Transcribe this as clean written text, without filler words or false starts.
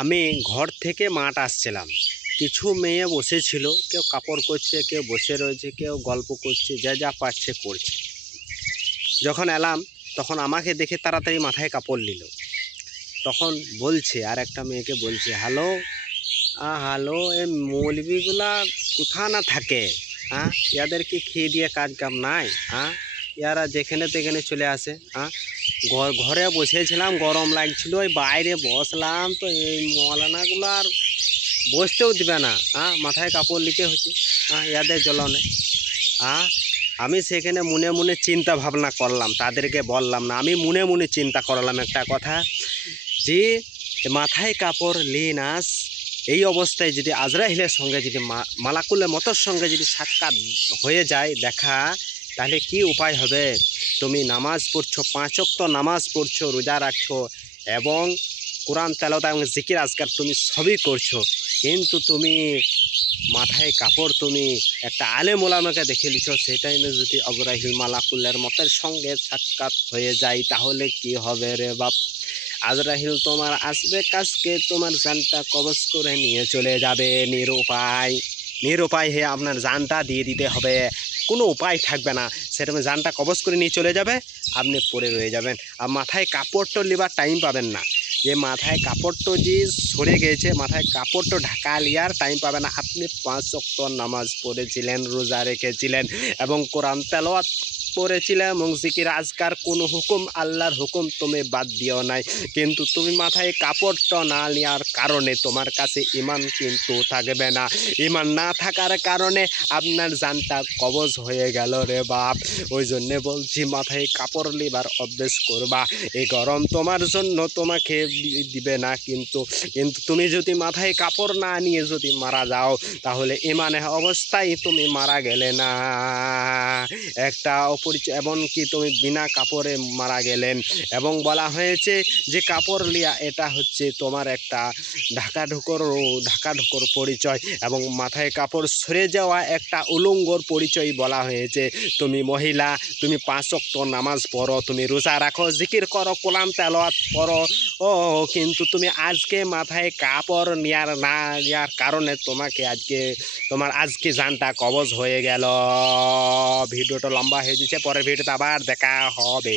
আমি ঘর থেকে মাঠ আসছিলাম। কিছু মেয়ে বসেছিল, কেউ কাপড় করছে, কেউ বসে রয়েছে, কেউ গল্প করছে, যা যা পারছে করছে। যখন এলাম তখন আমাকে দেখে তাড়াতাড়ি মাথায় কাপড় নিল। তখন বলছে, আর একটা মেয়েকে বলছে, হ্যালো হ্যালো, এ মৌলবিগুলা কোথা না থাকে? ইয়াদের কি খেয়ে দিয়ে কাজ কাম নাই? ইয়ারা যেখানে তেখানে চলে আসে। ঘরে বসেছিলাম, গরম লাগছিল, ওই বাইরে বসলাম, তো এই মৌলানাগুলো আর বসতেও দিবে না। মাথায় কাপড় নিতে হচ্ছে ইয়াদের জ্বলনে। আমি সেখানে মনে মনে চিন্তা ভাবনা করলাম, তাদেরকে বললাম না, আমি মনে মনে চিন্তা করলাম একটা কথা, যে মাথায় কাপড় লিনাস এই অবস্থায় যদি আজরাইলের সঙ্গে যদি মালাকুলের মতোর সঙ্গে যদি সাক্ষাৎ হয়ে যায় দেখা, তাহলে কি উপায় হবে? তুমি নামাজ পড়ছো, 5 ওয়াক্ত নামাজ পড়ছো, রোজা রাখছো এবং কোরআন তেলাওয়াত এবং জিকির আজকার তুমি সবই করছো, কিন্তু তুমি মাথায় কাপড় তুমি একটা আলেম ওলামাকে দেখে লিছো, সেটাই না যদি আজরাইল মালাকুলের মতের সঙ্গে সাক্ষাৎ হয়ে যায়, তাহলে কি হবে রে বাপ? আজরাইল তোমার আসবে কাজকে, তোমার জানটা কবজ করে নিয়ে চলে যাবে নিরুপায় হয়ে আপনার জানটা দিয়ে দিতে হবে। কোনো উপায় থাকবে না, সেটা জানটা কবজ করে নিয়ে চলে যাবে, আপনি পড়ে রয়ে যাবেন। আর মাথায় কাপড়টা লিবার টাইম পাবেন না, যে মাথায় কাপড়টা যে সরে গেছে, মাথায় কাপড়টা ঢাকা লিয়ার টাইম পাবে না। আপনি 5 ওয়াক্ত নামাজ পড়েছিলেন, রোজা রেখেছিলেন এবং কোরআন তেলাওয়াত পড়েছিলাম এবং জিকির আজকার কোনো হুকুম, আল্লাহর হুকুম তুমি বাদ দিও নাই, কিন্তু তুমি মাথায় কাপড়টা না নেওয়ার কারণে তোমার কাছে ঈমান কিন্তু থাকবে না। ঈমান না থাকার কারণে আপনার জানটা কবজ হয়ে গেল রে বাপ। ওই জন্যে বলছি, মাথায় কাপড় নেবার অভ্যেস করবা। এই গরম তোমার জন্য তোমাকে দিবে না, কিন্তু তুমি যদি মাথায় কাপড় না নিয়ে যদি মারা যাও, তাহলে ঈমানে অবস্থায় তুমি মারা গেলে না, একটা অপরিচয়, এমনকি তুমি বিনা কাপড়ে মারা গেলেন। এবং বলা হয়েছে যে কাপড় লিয়া এটা হচ্ছে তোমার একটা ঢাকা ঢোকর পরিচয়, এবং মাথায় কাপড় সরে যাওয়া একটা উলঙ্গর পরিচয় বলা হয়েছে। তুমি মহিলা, তুমি 5 ওয়াক্ত নামাজ পড়ো, তুমি রোজা রাখো, জিকির করো, কোরআন তেলাওয়াত পড়ো, কিন্তু তুমি আজকে মাথায় কাপড় নেওয়ার কারণে তোমার আজকে জানটা কবজ হয়ে গেল। ভিডিওটা লম্বা হয়ে যাচ্ছে, পরের ভিডিওতে আবার দেখা হবে।